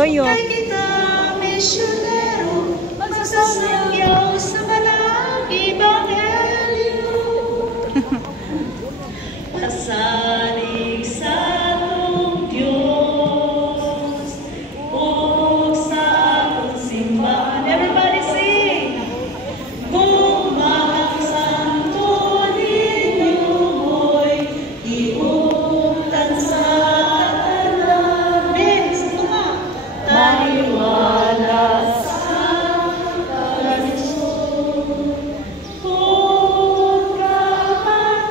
Toyo. Kay kita, misyonero, magsasangyaw sa malang Ebanghelyo. Pasalig sa atong Diyos, ug sa atong simbahan. Everybody sing! Kung mahal santo ninyo'y iutan sa tanan. Next, taliwala sa kalisod. Kung kapagyasan,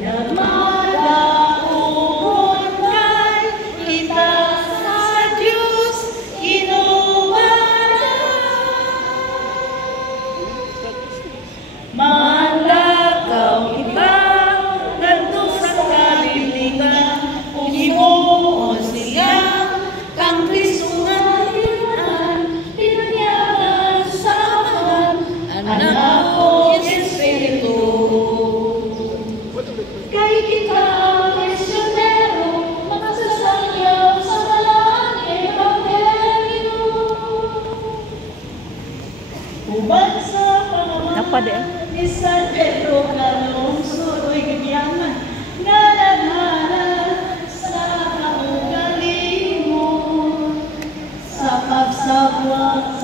nagmadaon kay kita sa Diyos, manlakaw iba, nandun sa kalilingan, kung himuon siya, kang Kristo nga hinan, pinanyagan sa Amahan, Anak o Espiritu. Kay kita, misyonero, magsasangyaw sa malang Ebanghelyo. Ubad sa Apa deh? ni San Pedro kalong suroy ganyaman nga naghanap sa kaugalingon sa pagsabwat